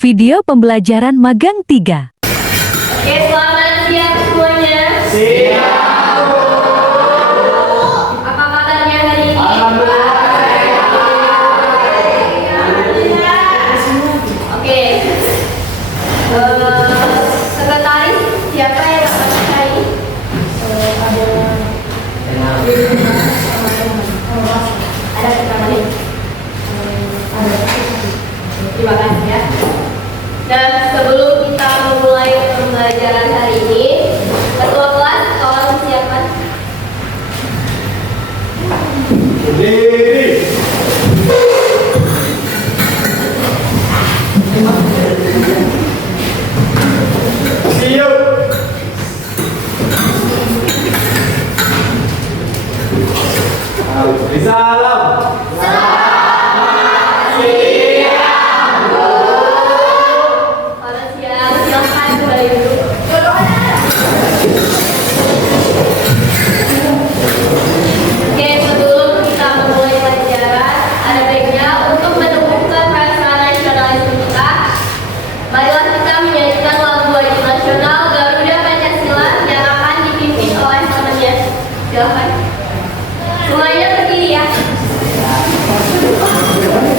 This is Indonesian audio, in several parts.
Video pembelajaran magang 3. Oke, selamat siang semuanya. Siap. Apa kabarnya hari ini? Oke. Sekretaris siapa yang akan mencari? Ada sekretaris. Terima kasih ya. Dan sebelum kita memulai pembelajaran hari ini, ketua kelas tolong persiapan. Berdiri. Siap. Salam. Selamat siang, silakan kembali dulu. Oke, sebelum kita memulai pelajaran, ada baiknya untuk menumbuhkan rasa nasionalisme kita. Marilah kita menyanyikan lagu wajib nasional Garuda Pancasila yang akan dipimpin oleh temannya. Silakan. Semuanya berdiri ya. Terima kasih, silakan kembali.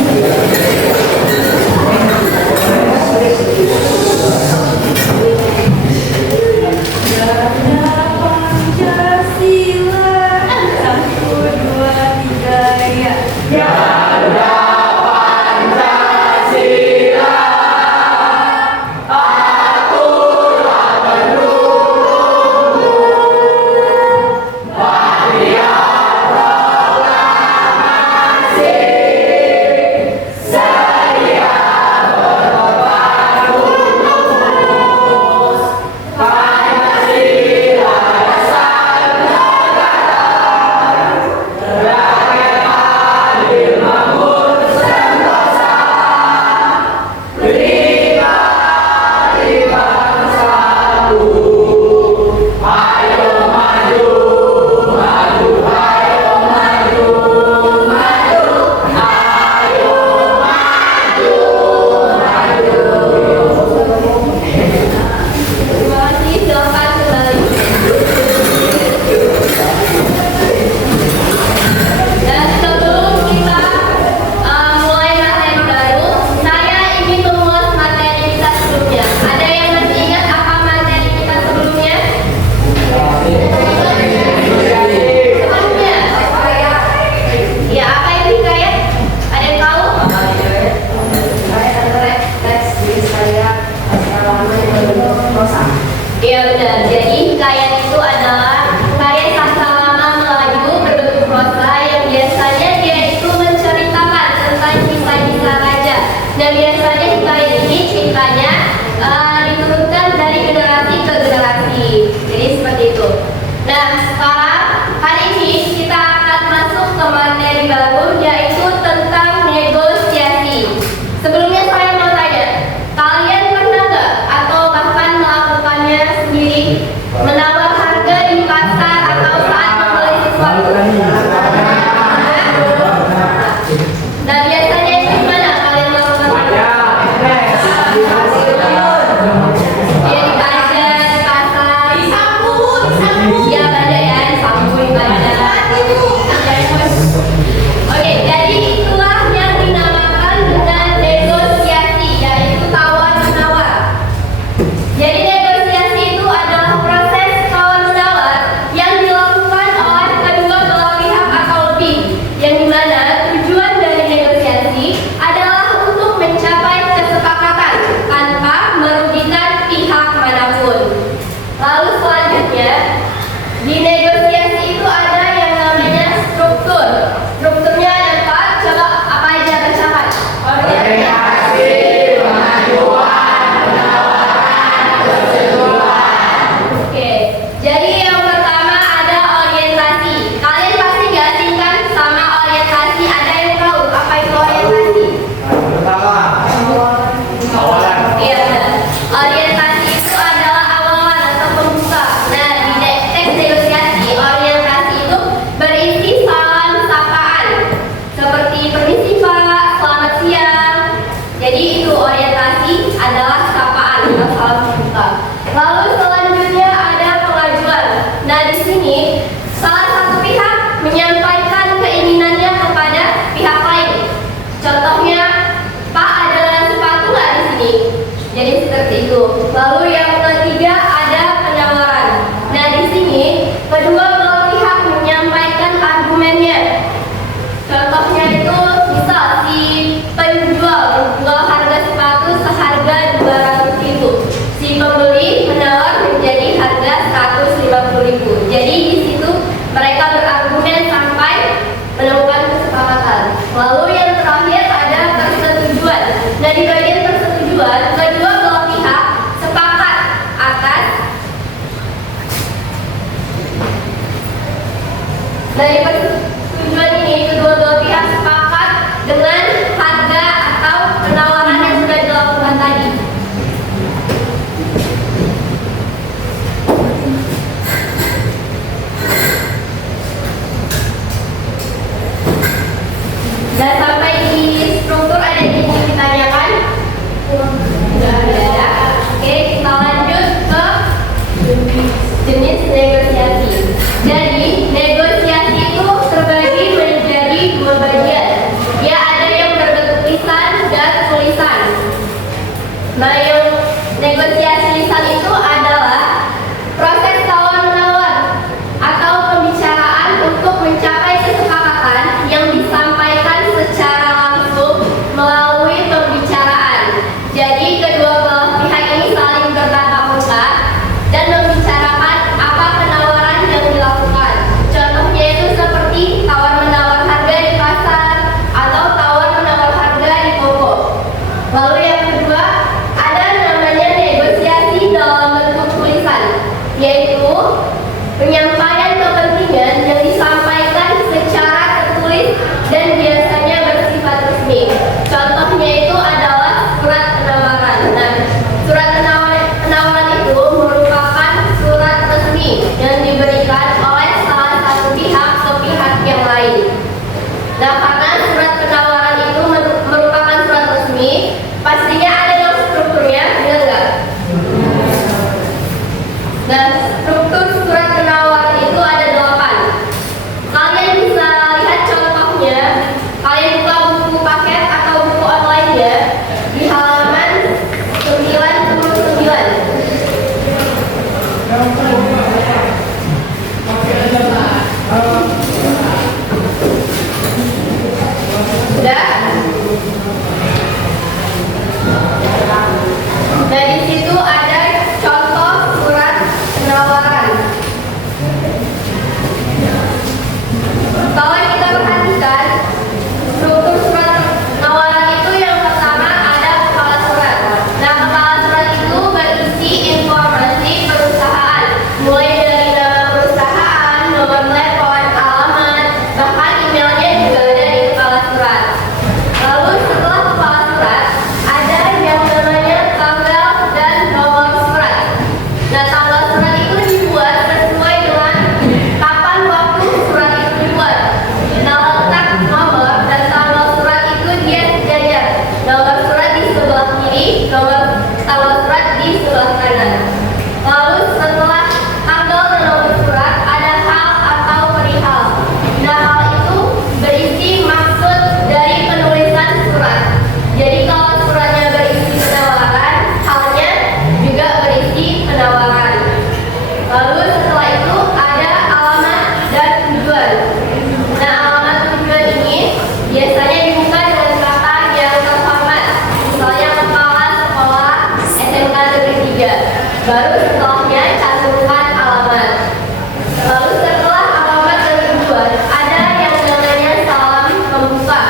Dan sebelum kita mulai materi baru, saya ingin mengulas materi kita sebelumnya. Ada yang masih ingat apa materi kita sebelumnya? Sebelumnya? Ya, apa itu hikayat? Ada yang tahu? Iya benar. Jadi hikayat itu adalah karya sastra lama Melayu berbentuk prosa yang biasanya dia itu menceritakan tentang kisah-kisah raja. Dan biasanya hikayat ini ceritanya diturunkan dari generasi ke generasi. Jadi seperti itu. Nah, sekarang hari ini kita akan masuk ke materi baru, yaitu tentang negosiasi. Sebelumnya saya mau tanya, kalian pernah nggak atau bahkan melakukannya sendiri, menawar harga di pasar atau saat membeli sesuatu? Nah, biasanya itu gimana kalian melakukan? Ya di bazar, di pasar, ya ada ya, di sampul, di bazar. Oke, jadi itulah yang dinamakan dengan negosiasi, yaitu tawar-menawar. Jadi negosiasi itu adalah proses tawar-menawar yang dilakukan oleh kedua belah pihak atau lebih, yang dimana tujuan dari negosiasi adalah untuk mencapai kesepakatan tanpa merugikan pihak Lalu yang ketiga ada penawaran. Nah, di sini kedua belah pihak menyampaikan argumennya. Contohnya itu misal si penjual menjual harga sepatu seharga 200.000. Si pembeli menawar menjadi harga 150.000. Jadi di situ mereka berargumen sampai menemukan kesepakatan. Lalu yang terakhir ada persetujuan. Nah, di bagian persetujuan kedua belah pihak sepakat atas dari persetujuan ini kedua belah pihak sepakat dengan harga atau penawaran yang sudah dilakukan tadi. Dan sampai di struktur ada yang ingin ditanyakan? Sudah ada. Oke, kita lanjut ke jenis negosiasi. Jadi, negosiasi itu terbagi menjadi dua bagian. Ya, ada yang berbentuk lisan dan tulisan. Nah, yang negosiasi lisan itu adalah proses tawar-menawar atau pembicaraan untuk mencapai kesepakatan yang disampaikan secara langsung melalui pembicaraan. Jadi kedua belah pihak ini saling bertatap muka dan membicarakan apa penawaran yang dilakukan. Contohnya itu seperti tawar-menawar harga di pasar atau tawar-menawar harga di toko. Lalu yang kedua ada namanya negosiasi dalam bentuk tulisan, yaitu penyampaian kepentingan yang disampaikan secara tertulis dan biasanya bersifat resmi. Contohnya itu adalah surat penawaran. Nah, surat penawaran itu merupakan surat resmi yang diberikan oleh salah satu pihak ke pihak yang lain. Nah, karena surat penawaran itu merupakan surat resmi, pastinya ada yang strukturnya, benar nggak? Nah, struktur surat penawaran itu ada 8. Kalian bisa lihat contohnya. Kalian buka buku paket atau buku online-nya di halaman 99. Sudah? Nah, di situ ada contoh surat penawaran. Kalau kita perhatikan struktur surat penawaran itu yang pertama ada kepala surat. Nah, kepala surat itu berisi informasi perusahaan, mulai dari nama perusahaan, nomor telepon, alamat, bahkan emailnya juga ada di kepala surat. Lalu setelah kepala surat ada yang namanya tanggal dan nomor surat. Nah, tanggal surat itu dibuat sesuai dengan kapan waktu surat itu dibuat. Nah, letak nomor dan tanggal surat itu dia sejajar. Nomor surat di sebelah kiri, nomor tanggal surat di sebelah kanan. Lalu setelah tanggal dan nomor surat ada hal atau perihal. Nah, hal itu berisi maksud dari penulisan surat. Jadi kalau suratnya berisi penawaran, halnya juga berisi penawaran. Lalu setelah itu ada alamat dan tujuan. Nah, alamat tujuan ini biasanya dibuka dengan kata yang terhormat. Misalnya kepala sekolah SMK Negeri 3. Baru setelahnya cantumkan alamat. Lalu setelah alamat dan tujuan ada yang namanya salam pembuka.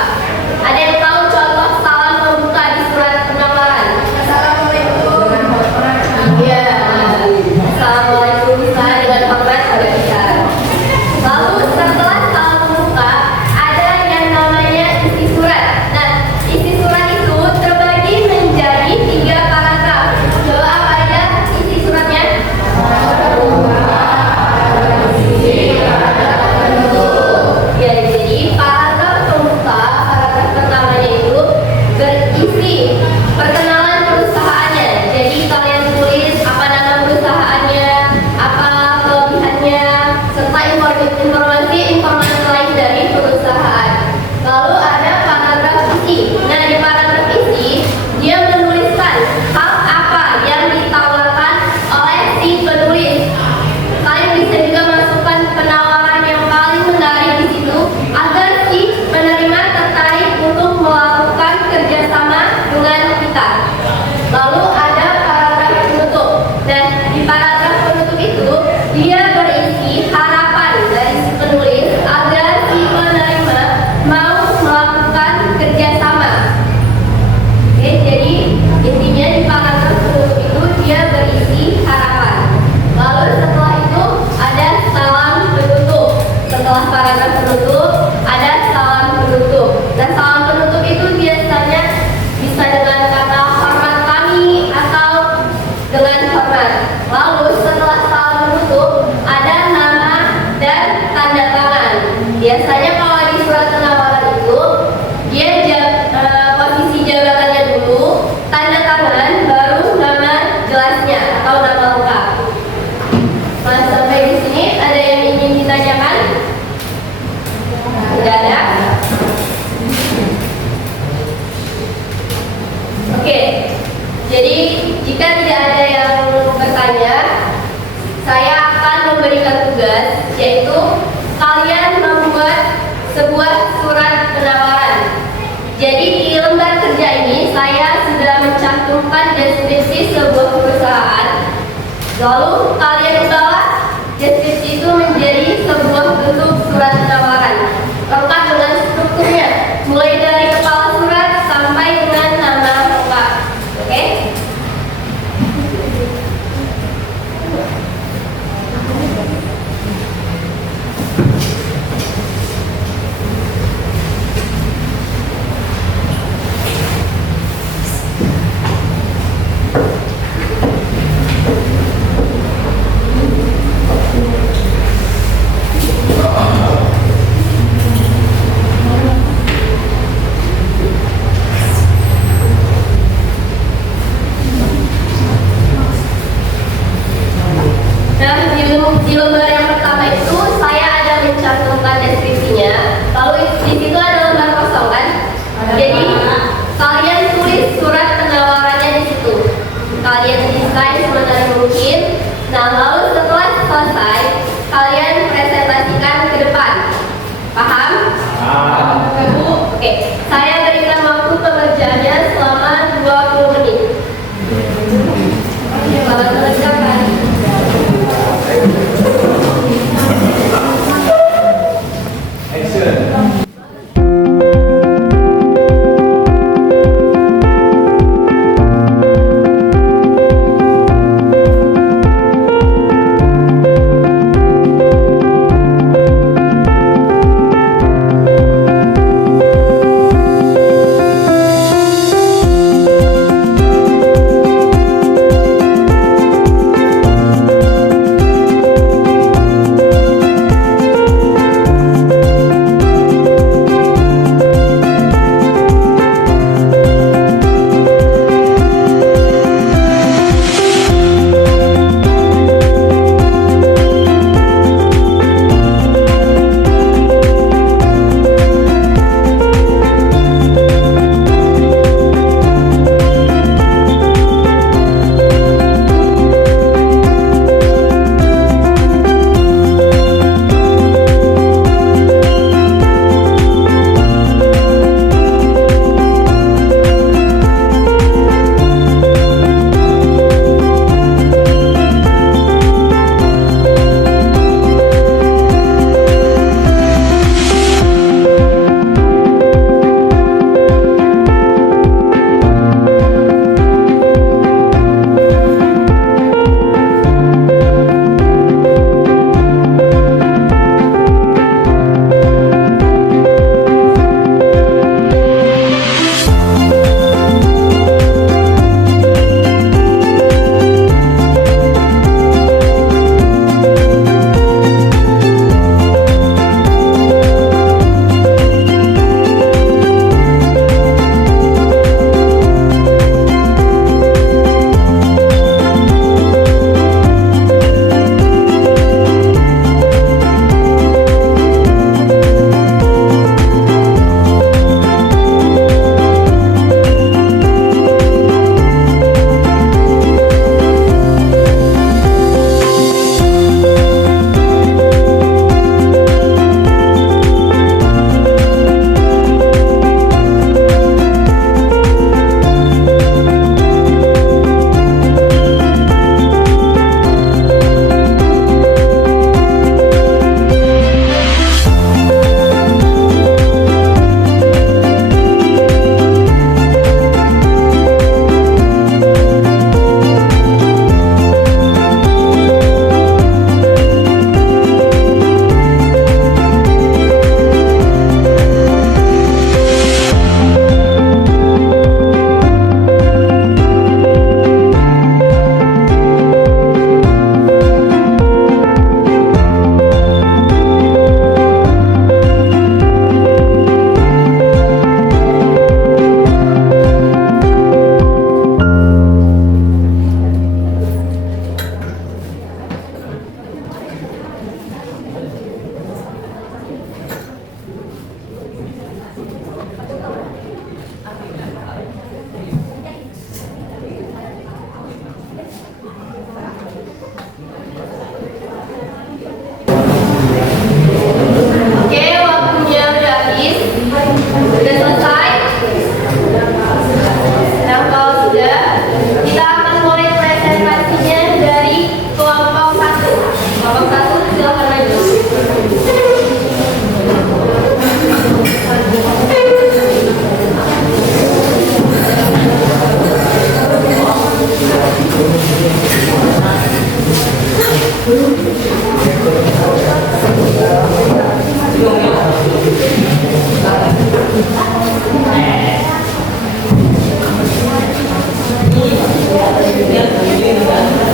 Ada yang tahu contoh salam pembuka di surat penawaran? Assalamualaikum. Iya. Assalamualaikum dengan hormat pada bicara. Lalu setelah salam pembuka ada yang namanya isi surat. Nah, isi surat itu terbagi menjadi 3 paragraf. Coba apa aja isi suratnya? Lalu ada paragraf penutup. Nah, di paragraf penutup itu dia berisi harapan dari si penulis agar si penerima mau melakukan kerjasama. Oke, jadi intinya di paragraf penutup itu dia berisi harapan. Lalu setelah itu ada salam penutup. Setelah paragraf penutup ada salam penutup. Dan salam penutup itu biasanya bisa dengan kata hormat kami atau dengan hormat. Lalu setelah salam penutup ada nama dan tanda tangan. Biasanya kalau di surat penawaran itu dia posisi jabatannya dulu, tanda tangan, baru nama jelasnya atau nama lengkap. Nah, sampai di sini ada yang ingin ditanyakan? Tidak ada? Oke, jadi jika tidak ada yang bertanya, saya akan memberikan tugas, yaitu kalian membuat sebuah surat penawaran. Jadi di lembar kerja ini saya sudah mencantumkan deskripsi sebuah perusahaan. Lalu kalian ubah deskripsi itu menjadi sebuah bentuk surat penawaran, lengkap dengan strukturnya, mulai dari kepala surat sampai dengan nama lengkap. Oke? Nah, di lembar yang pertama itu saya ada mencantumkan deskripsinya. Lalu di situ ada lembar kosong kan? Jadi kalian tulis surat penawarannya di situ. Kalian desain semenarik mungkin. Nah, lalu setelah selesai, kalian presentasikan ke depan. Paham? Bu, oke. Saya berikan waktu pengerjaannya selama 20 menit. Kalau mengerjakan. Action.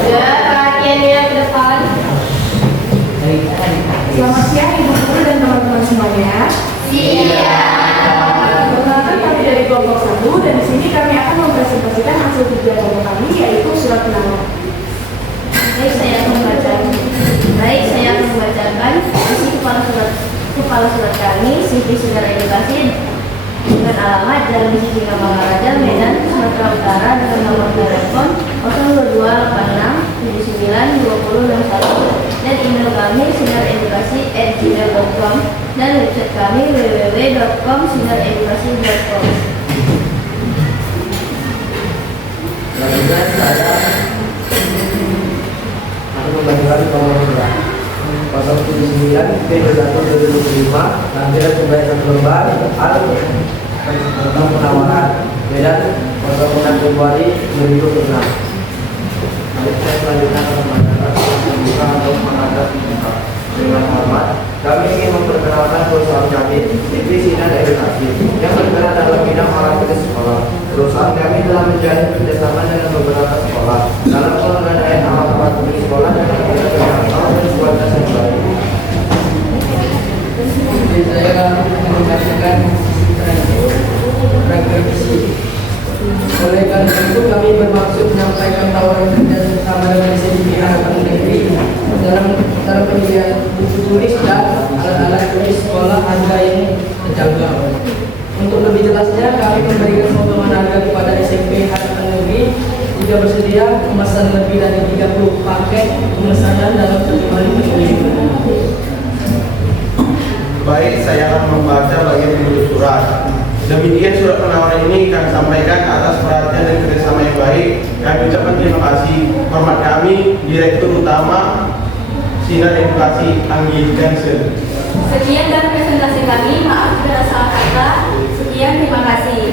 Ya, perhatiannya ke depan. Selamat siang Ibu Guru dan teman-teman semuanya. Perkenalkan kami dari kelompok 1 dan di sini kami akan mempresentasikan hasil kerja kelompok kami yaitu surat penawaran. Baik, saya akan membacakan isi kepala surat kami, Siti Saudara Edukasi dengan alamat Jalan Siti Kamangaraja, Medan, Sumatera Utara dengan nomor telepon 02286792061 dan email kami sinaredukasi@gmail.com dan website kami www.sinaredukasi.com. Selanjutnya saya akan membacakan pengumuman 079 P21 2005 lampiran pembayaran lembar tentang penawaran Medan 06 Februari 2006. Saya selanjutnya akan membacakan pembuka untuk menghadap dengan hormat. Kami ingin memperkenalkan perusahaan kami, Siti Sinar Edukasi, yang bergerak dalam bidang alat tulis sekolah. Perusahaan kami telah menjalin kerjasama dengan beberapa sekolah dalam pengadaan alat-alat tulis sekolah dan terjangkau dan kualitas yang baik. Saya menyampaikan revisi. Oleh karena itu kami bermaksud menyampaikan tawaran kerja bersama dengan SDG Harapan Negeri dalam penyediaan buku tulis dan alat-alat tulis sekolah harga yang terjangkau. Untuk lebih jelasnya, kami memberikan potongan harga kepada SMP Harapan Negeri jika bersedia memesan lebih dari 30 paket pemesanan dalam 1 hari pengiriman. Baik, saya akan membaca bagian penutup surat. Demikian surat penawaran ini kami sampaikan atas perhatian dan kerjasama yang baik. Kami ucapkan terima kasih. Hormat kami, Direktur Utama Sinar Edukasi Anggi Jansen. Sekian dari presentasi kami. Maaf jika ada salah kata. Sekian, terima kasih.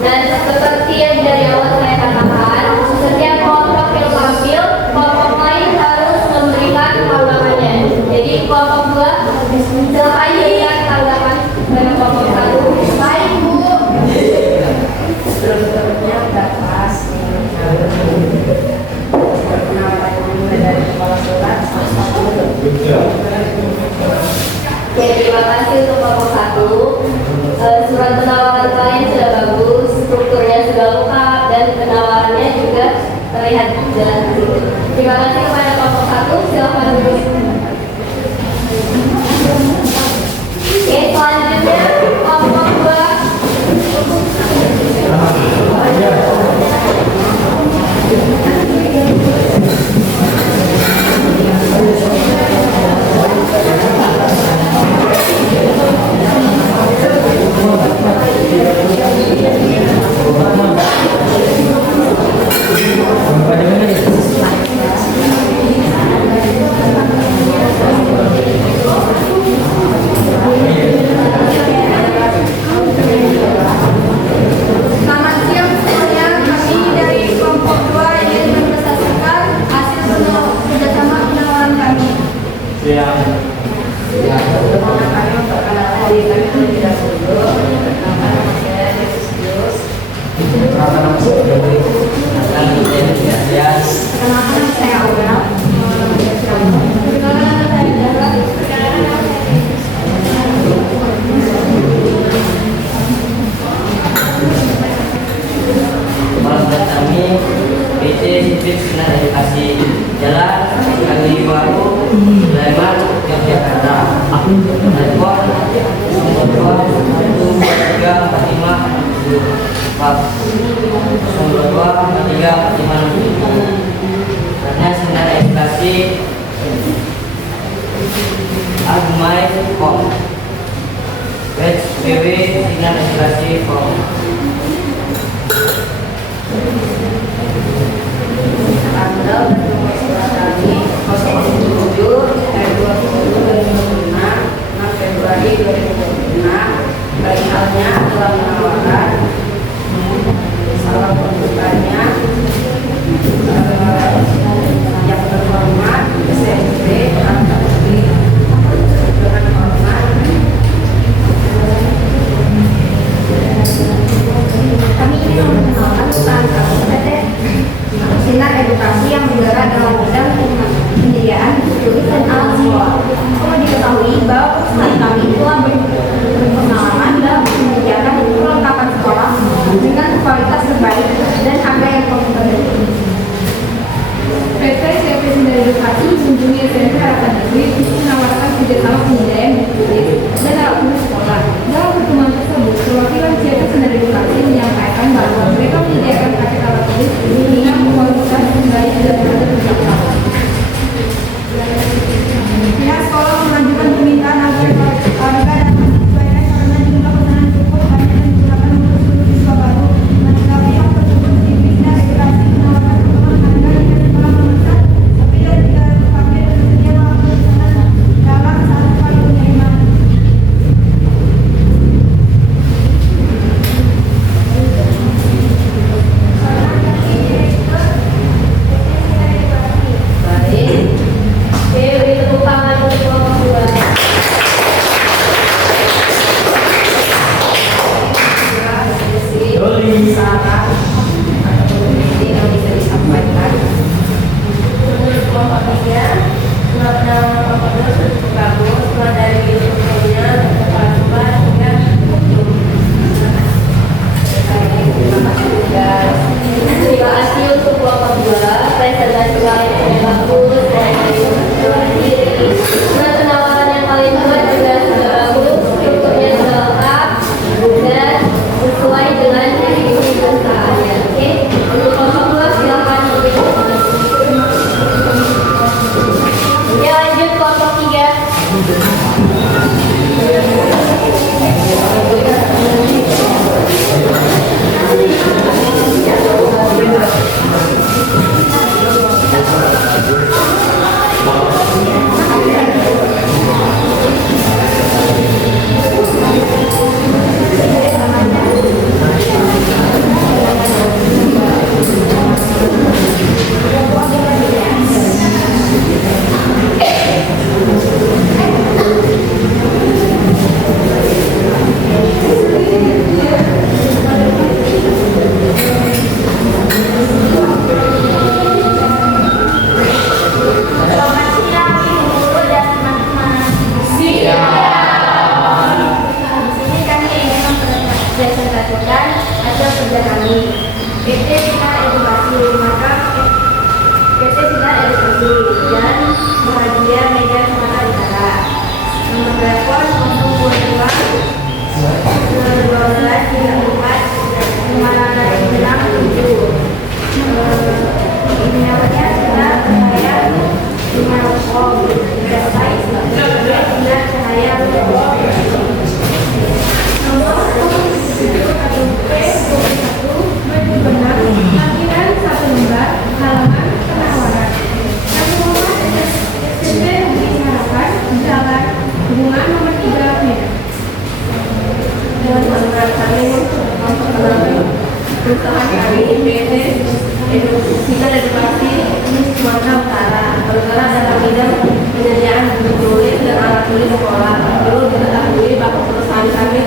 Dan seperti yang dari awal saya katakan, setiap kelompok yang tampil, kelompok lain harus memberikan tanggapannya. Jadi kelompok 2 silakan berikan tanggapan pada kelompok 1. Baik, Bu. Selanjutnya batas penawaran dari kepala surat. Ya, terima kasih untuk kelompok 1. Surat penawaran kalian sudah bagus, strukturnya sudah lengkap dan penawarannya juga terlihat jelas. Terima kasih kepada kelompok 1. Silakan duduk. Oke, selanjutnya kelompok 2. Selamat siang semuanya. Kami dari kelompok 2 ingin mempresentasikan hasil kerjasama penawaran kami. Perkenalkan saya Aurel. Kami PT Siti Sinar Edukasi Jalan Kali Baru, Sleman, Yogyakarta. Telepon 024345 karena Sinar Edukasi Agmai.com web www.sinaredukasi.com. Tanggal dan nomor surat kami 007/2026 6 Februari 2026. Perihal halnya telah Edukasi menyampaikan bahwa mereka menyediakan paket alat tulis dengan kualitas terbaik dan terjangkau. Pihak sekolah mengajukan permintaan agar harga dapat disesuaikan karena jumlah pesanan cukup banyak dan digunakan untuk seluruh siswa baru. Manakala pihak tersebut diberikan edukasi menawarkan potongan harga jika sekolah memesan lebih dari 300 paket dan bersedia melakukan pesanan dalam satu kali pengiriman. Terima kasih untuk kelompok 2, presentasi kalian yang bagus dan diri. Surat penawaran yang kalian buat juga sudah bagus, strukturnya sudah lengkap dan sesuai dengan visi perusahaannya. Oke, untuk kelompok 2 silakan. Ya, lanjut kelompok 3. Presentasikan hasil kerja kami. PT Sinar Edukasi, maka PT Sinar Edukasi dan Bahagia Media Sumatera Utara. Nomor telepon 022 emailnya Sinar Cahaya @gmail.com. Website Sinar Cahaya. Nomor benar, lampiran 1 lembar, halaman penawaran. Kami mohon SMP Negeri Harapan, Jalan Hubungan nomor 3 Medan. Dengan manfaat kami memperkenalkan perusahaan kami PT Sinar Edukasi Sumatera Utara. Bergerak dalam bidang penyediaan buku tulis dan alat tulis sekolah. Perlu diketahui bahwa perusahaan kami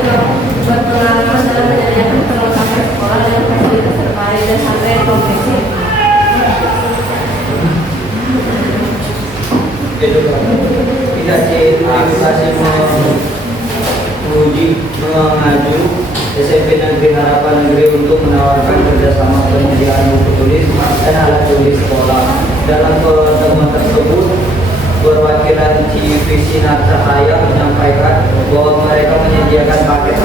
berpengalaman dalam menyediakan perlengkapan sekolah dengan fasilitas terbaik dan harga yang kompetitif. Tidak edukasi mengaju SMP Negeri Harapan Negeri untuk menawarkan kerjasama penyediaan buku tulis dan alat tulis sekolah. Dalam pertemuan tersebut, perwakilan CV Sinar Cahaya menyampaikan bahwa mereka menyediakan paket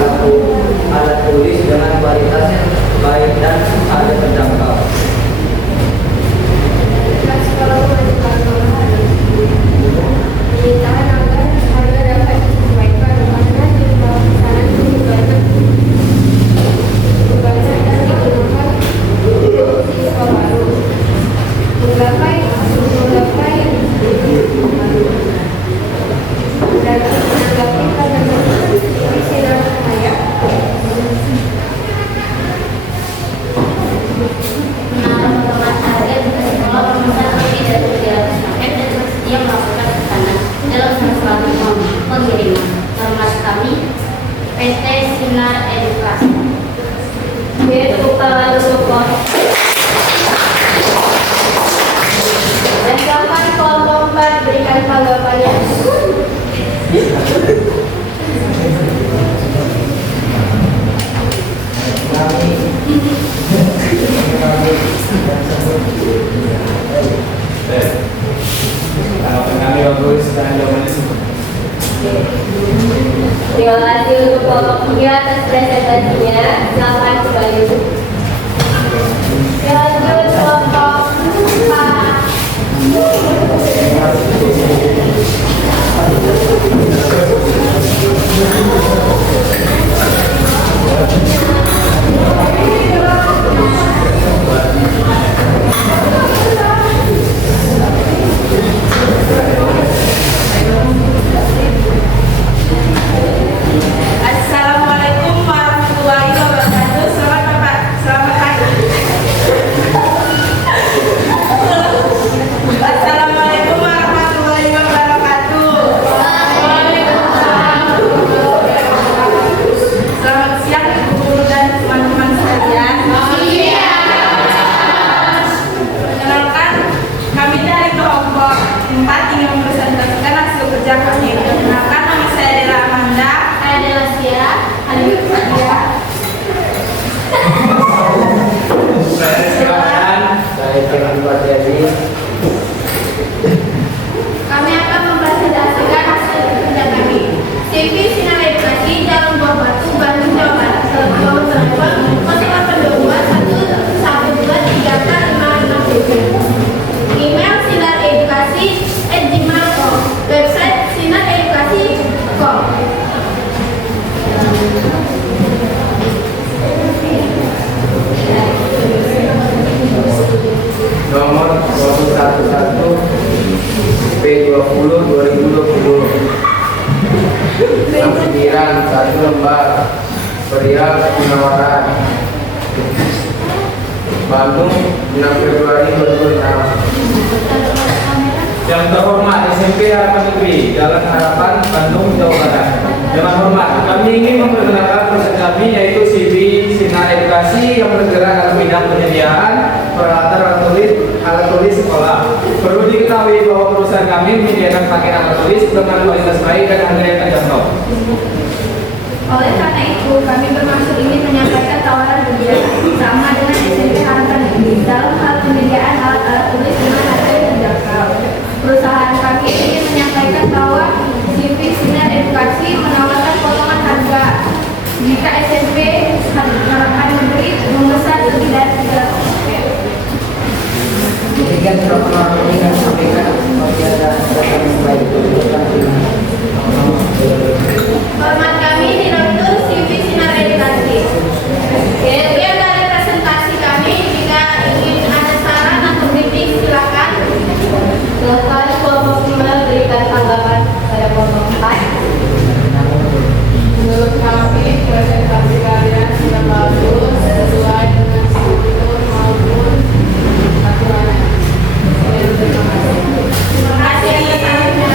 alat tulis dengan kualitas yang baik dan harga terjangkau. Permintaan agar harga dapat disesuaikan karena jumlah pesanan cukup banyak dan digunakan untuk siswa baru. Menggapai dan menanggapi kata Sinar Cahaya. Mengenai harga jika sekolah memesan lebih dari 300 paket dan bersedia melakukan pesanan dalam satu pengiriman. Hormat kami, PT Sinar Edukasi. Tepuk tangan support. Dan silakan kelompok 4 berikan tanggapannya. Terima kasih untuk kelompok 3 atas presentasinya. Silakan kembali. Lanjut kelompok 4. Assalamualaikum warahmatullahi wabarakatuh. Selamat pagi. Assalamualaikum warahmatullahi wabarakatuh. Selamat siang ibu guru dan teman-teman sekalian. Perkenalkan, kami dari kelompok 4 ingin mempresentasikan hasil kerja kami. Perkenalkan, nama saya adalah Amanda. Saya adalah Sia. Saya Kevin Wardani. Kami akan mempresentasikan hasil kerja kami. CV Sinar Edukasi Jalan Buah Batu, Bandung, Jawa Barat. Telepon 0821113456. Email sinaredukasi@gmail.com. Website sinaredukasi.com. Nomor 011 P20 2020. Lampiran 1 lembar. Perihal penawaran. Bandung 6 Februari 2006. Yang terhormat SMP Harapan Negeri, Jalan Harapan, Bandung, Jawa Barat. Dengan hormat, kami ingin memperkenalkan proses kami yaitu CV Sinar Edukasi yang bergerak dalam bidang penyediaan peralatan alat tulis sekolah. Perlu diketahui bahwa perusahaan kami menyediakan paket alat tulis dengan kualitas baik dan harga yang terjangkau. Oleh karena itu, kami bermaksud ingin menyampaikan tawaran kegiatan sama dengan SMP Harapan Negeri dalam hal penyediaan alat-alat tulis dengan harga yang terjangkau. Perusahaan kami ingin menyampaikan bahwa CV Sinar Edukasi menawarkan potongan harga jika SMP Harapan Negeri memesan lebih dari 300 paket. Demikian surat penolakan ini kami sampaikan apabila ada data yang baik Hormat kami Direktur CV Sinar Edukasi. Sekian dari presentasi kami. Jika ingin ada saran atau kritik silakan. Silakan kelompok 5 berikan tanggapan pada kelompok 4. Menurut kami, presentasi kalian sudah bagus sesuai dengan struktur maupun aturan. Terima kasih. Terima kasih atas sarannya.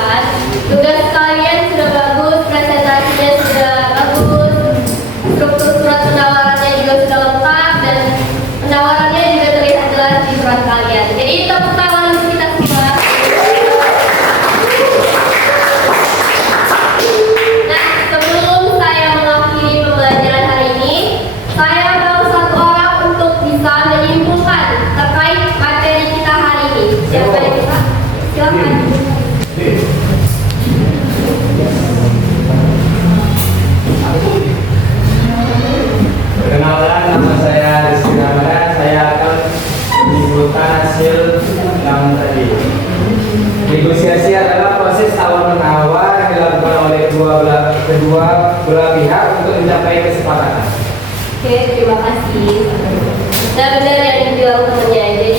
depan. Tugas kalian sudah bagus, presentasinya sudah bagus, struktur surat penawarannya juga sudah lengkap, dan penawarannya juga terlihat jelas di surat kalian. Jadi tepuk tangan untuk kita semua. Nah, sebelum saya mengakhiri pembelajaran hari ini, saya mau satu orang untuk bisa menyimpulkan terkait materi kita hari ini. Siapa yang bisa? Silakan. Perkenalkan, nama saya Rizky Ramadan. Saya akan menyimpulkan hasil yang tadi. Negosiasi adalah proses tawar-menawar yang dilakukan oleh kedua belah pihak untuk mencapai kesepakatan. Oke, terima kasih. Nah, benar yang dibilang temannya.